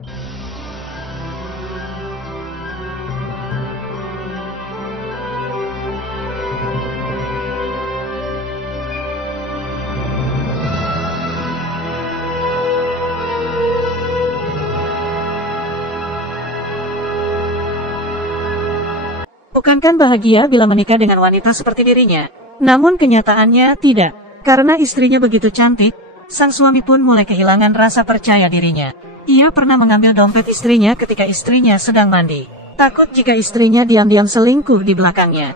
Bukankah bahagia bila menikah dengan wanita seperti dirinya? Namun kenyataannya tidak. Karena istrinya begitu cantik, sang suami pun mulai kehilangan rasa percaya dirinya. Ia pernah mengambil dompet istrinya ketika istrinya sedang mandi. Takut jika istrinya diam-diam selingkuh di belakangnya.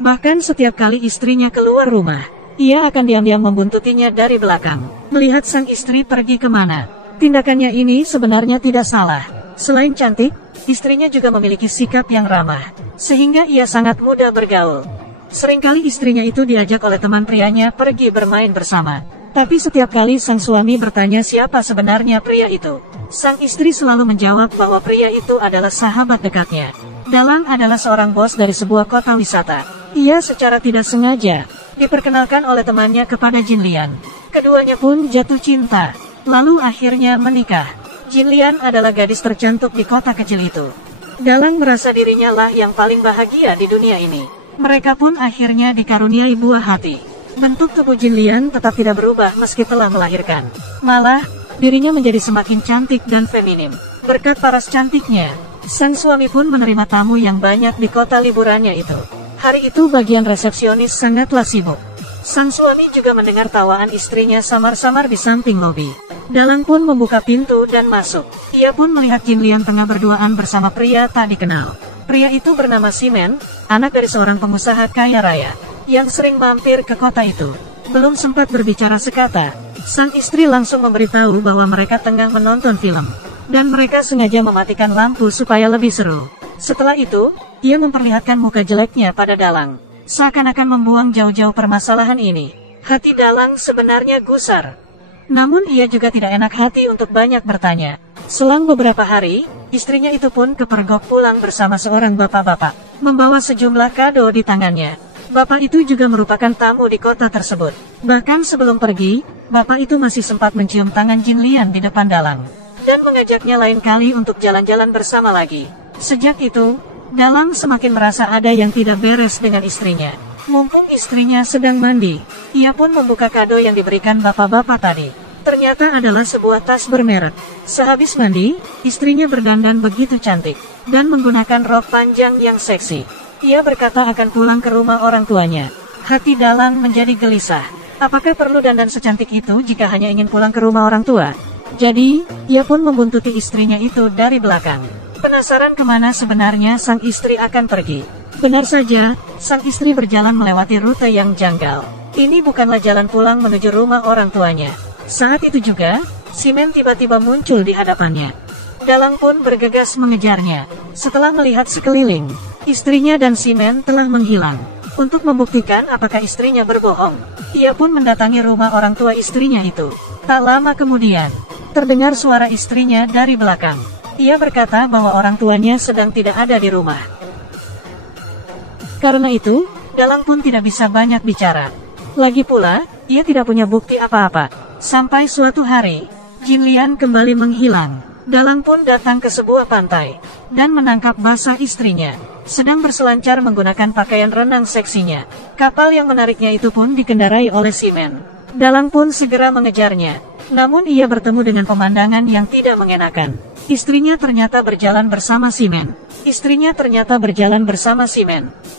Bahkan setiap kali istrinya keluar rumah, ia akan diam-diam membuntutinya dari belakang. Melihat sang istri pergi kemana, tindakannya ini sebenarnya tidak salah. Selain cantik, istrinya juga memiliki sikap yang ramah, sehingga ia sangat mudah bergaul. Seringkali istrinya itu diajak oleh teman prianya pergi bermain bersama. Tapi setiap kali sang suami bertanya siapa sebenarnya pria itu, sang istri selalu menjawab bahwa pria itu adalah sahabat dekatnya. Dalang adalah seorang bos dari sebuah kota wisata. Ia secara tidak sengaja diperkenalkan oleh temannya kepada Jin Lian. Keduanya pun jatuh cinta, lalu akhirnya menikah. Jin Lian adalah gadis tercantik di kota kecil itu. Dalang merasa dirinya lah yang paling bahagia di dunia ini. Mereka pun akhirnya dikaruniai buah hati. Bentuk tubuh Jin Lian tetap tidak berubah meski telah melahirkan. Malah, dirinya menjadi semakin cantik dan feminim. Berkat paras cantiknya, sang suami pun menerima tamu yang banyak di kota liburannya itu. Hari itu bagian resepsionis sangatlah sibuk. Sang suami juga mendengar tawaan istrinya samar-samar di samping lobi. Dalang pun membuka pintu dan masuk. Ia pun melihat Jin Lian tengah berduaan bersama pria tak dikenal. Pria itu bernama Simen, anak dari seorang pengusaha kaya raya, yang sering mampir ke kota itu. Belum sempat berbicara sekata, sang istri langsung memberitahu bahwa mereka tengah menonton film, dan mereka sengaja mematikan lampu supaya lebih seru. Setelah itu, ia memperlihatkan muka jeleknya pada Dalang, seakan-akan membuang jauh-jauh permasalahan ini. Hati Dalang sebenarnya gusar. Namun ia juga tidak enak hati untuk banyak bertanya. Selang beberapa hari, istrinya itu pun kepergok pulang bersama seorang bapak-bapak, membawa sejumlah kado di tangannya. Bapak itu juga merupakan tamu di kota tersebut. Bahkan sebelum pergi, bapak itu masih sempat mencium tangan Jin Lian di depan Dalang, dan mengajaknya lain kali untuk jalan-jalan bersama lagi. Sejak itu, Dalang semakin merasa ada yang tidak beres dengan istrinya. Mumpung istrinya sedang mandi, ia pun membuka kado yang diberikan bapak-bapak tadi. Ternyata adalah sebuah tas bermerek. Sehabis mandi, istrinya berdandan begitu cantik, dan menggunakan rok panjang yang seksi. Ia berkata akan pulang ke rumah orang tuanya. Hati Dalang menjadi gelisah. Apakah perlu dandan secantik itu jika hanya ingin pulang ke rumah orang tua? Jadi, ia pun membuntuti istrinya itu dari belakang. Penasaran kemana sebenarnya sang istri akan pergi. Benar saja, sang istri berjalan melewati rute yang janggal. Ini bukanlah jalan pulang menuju rumah orang tuanya. Saat itu juga, Simen tiba-tiba muncul di hadapannya. Dalang pun bergegas mengejarnya. Setelah melihat sekeliling, istrinya dan Simen telah menghilang. Untuk membuktikan apakah istrinya berbohong, ia pun mendatangi rumah orang tua istrinya itu. Tak lama kemudian, terdengar suara istrinya dari belakang. Ia berkata bahwa orang tuanya sedang tidak ada di rumah. Karena itu, Dalang pun tidak bisa banyak bicara. Lagi pula, ia tidak punya bukti apa-apa. Sampai suatu hari, Jin Lian kembali menghilang. Dalang pun datang ke sebuah pantai, dan menangkap basah istrinya, sedang berselancar menggunakan pakaian renang seksinya. Kapal yang menariknya itu pun dikendarai oleh Simen. Dalang pun segera mengejarnya. Namun ia bertemu dengan pemandangan yang tidak mengenakan. Istrinya ternyata berjalan bersama Simen.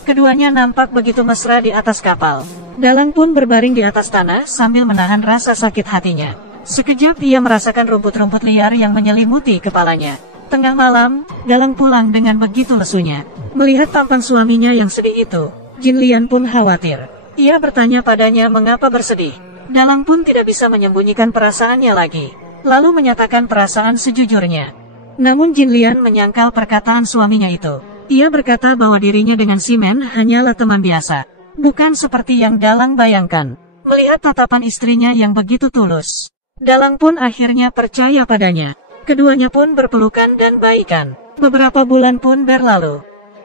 Keduanya nampak begitu mesra di atas kapal. Dalang pun berbaring di atas tanah sambil menahan rasa sakit hatinya. Sekejap ia merasakan rumput-rumput liar yang menyelimuti kepalanya. Tengah malam, Dalang pulang dengan begitu lesunya. Melihat tampan suaminya yang sedih itu, Jin Lian pun khawatir. Ia bertanya padanya mengapa bersedih. Dalang pun tidak bisa menyembunyikan perasaannya lagi, lalu menyatakan perasaan sejujurnya. Namun Jin Lian menyangkal perkataan suaminya itu. Ia berkata bahwa dirinya dengan Simen hanyalah teman biasa, bukan seperti yang Dalang bayangkan. Melihat tatapan istrinya yang begitu tulus, Dalang pun akhirnya percaya padanya. Keduanya pun berpelukan dan baikan. Beberapa bulan pun berlalu.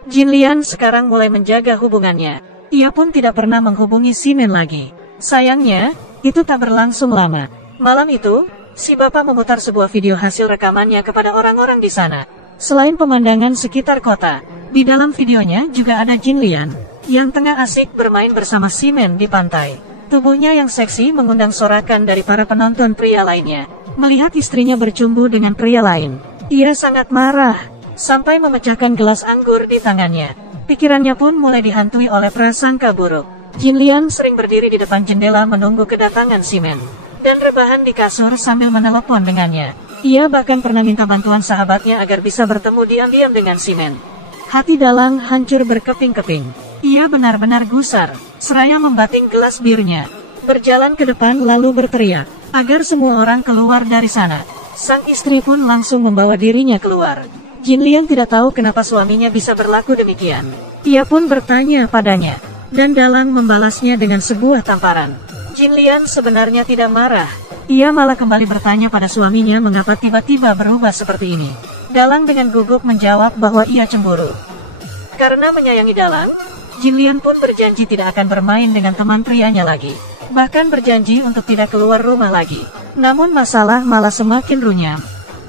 Jin Lian sekarang mulai menjaga hubungannya. Ia pun tidak pernah menghubungi Simen lagi. Sayangnya, itu tak berlangsung lama. Malam itu, si bapak memutar sebuah video hasil rekamannya kepada orang-orang di sana. Selain pemandangan sekitar kota, di dalam videonya juga ada Jin Lian, yang tengah asik bermain bersama Simen di pantai. Tubuhnya yang seksi mengundang sorakan dari para penonton pria lainnya. Melihat istrinya bercumbu dengan pria lain, ia sangat marah, sampai memecahkan gelas anggur di tangannya. Pikirannya pun mulai dihantui oleh prasangka buruk. Jin Lian sering berdiri di depan jendela menunggu kedatangan Simen, dan rebahan di kasur sambil menelepon dengannya. Ia bahkan pernah minta bantuan sahabatnya agar bisa bertemu diam-diam dengan Simen. Hati Dalang hancur berkeping-keping. Ia benar-benar gusar, seraya membating gelas birnya. Berjalan ke depan lalu berteriak, agar semua orang keluar dari sana. Sang istri pun langsung membawa dirinya keluar. Jin Lian tidak tahu kenapa suaminya bisa berlaku demikian. Ia pun bertanya padanya, dan Dalang membalasnya dengan sebuah tamparan. Jin Lian sebenarnya tidak marah. Ia malah kembali bertanya pada suaminya mengapa tiba-tiba berubah seperti ini. Dalang dengan gugup menjawab bahwa ia cemburu. Karena menyayangi Dalang, Jin Lian pun berjanji tidak akan bermain dengan teman prianya lagi. Bahkan berjanji untuk tidak keluar rumah lagi. Namun masalah malah semakin runyam.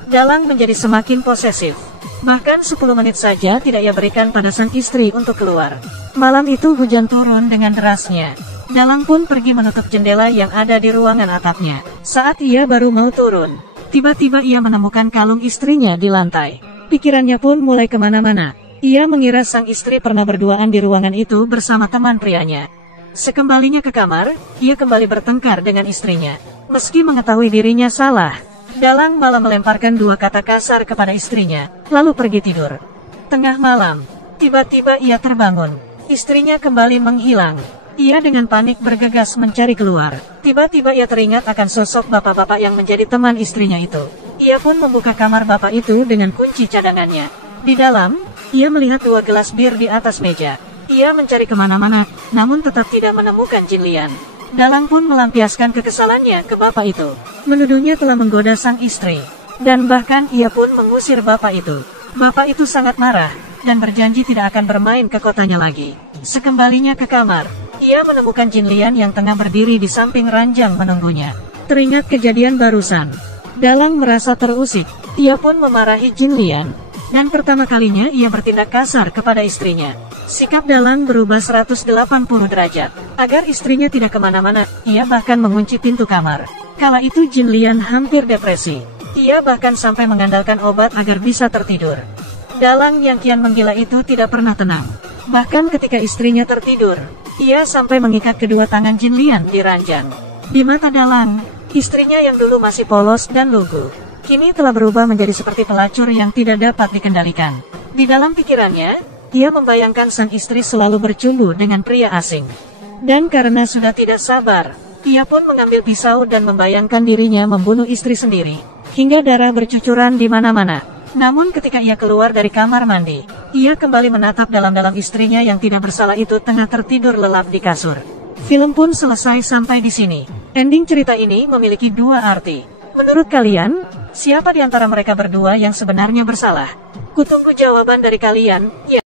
Dalang menjadi semakin posesif. Bahkan 10 menit saja tidak ia berikan pada sang istri untuk keluar. Malam itu hujan turun dengan derasnya. Dalang pun pergi menutup jendela yang ada di ruangan atapnya. Saat ia baru mau turun, tiba-tiba ia menemukan kalung istrinya di lantai. Pikirannya pun mulai kemana-mana. Ia mengira sang istri pernah berduaan di ruangan itu bersama teman prianya. Sekembalinya ke kamar, ia kembali bertengkar dengan istrinya. Meski mengetahui dirinya salah, Dalang malah melemparkan 2 kata kasar kepada istrinya, lalu pergi tidur. Tengah malam, tiba-tiba ia terbangun. Istrinya kembali menghilang. Ia dengan panik bergegas mencari keluar. Tiba-tiba ia teringat akan sosok bapak-bapak yang menjadi teman istrinya itu. Ia pun membuka kamar bapak itu dengan kunci cadangannya. Di dalam, ia melihat 2 gelas bir di atas meja. Ia mencari kemana-mana, namun tetap tidak menemukan Jin Lian. Dalang pun melampiaskan kekesalannya ke bapak itu. Menuduhnya telah menggoda sang istri. Dan bahkan ia pun mengusir bapak itu. Bapak itu sangat marah, dan berjanji tidak akan bermain ke kotanya lagi. Sekembalinya ke kamar, ia menemukan Jin Lian yang tengah berdiri di samping ranjang menunggunya. Teringat kejadian barusan, Dalang merasa terusik. Ia pun memarahi Jin Lian. Dan pertama kalinya ia bertindak kasar kepada istrinya. Sikap Dalang berubah 180 derajat. Agar istrinya tidak kemana-mana, ia bahkan mengunci pintu kamar. Kala itu Jin Lian hampir depresi. Ia bahkan sampai mengandalkan obat agar bisa tertidur. Dalang yang kian menggila itu tidak pernah tenang. Bahkan ketika istrinya tertidur, ia sampai mengikat kedua tangan Jin Lian di ranjang. Di mata Dalang, istrinya yang dulu masih polos dan lugu, kini telah berubah menjadi seperti pelacur yang tidak dapat dikendalikan. Di dalam pikirannya, ia membayangkan sang istri selalu bercumbu dengan pria asing. Dan karena sudah tidak sabar, ia pun mengambil pisau dan membayangkan dirinya membunuh istri sendiri, hingga darah bercucuran di mana-mana. Namun ketika ia keluar dari kamar mandi, ia kembali menatap dalam-dalam istrinya yang tidak bersalah itu tengah tertidur lelap di kasur. Film pun selesai sampai di sini. Ending cerita ini memiliki 2 arti. Menurut kalian, siapa di antara mereka berdua yang sebenarnya bersalah? Kutunggu jawaban dari kalian. Ya.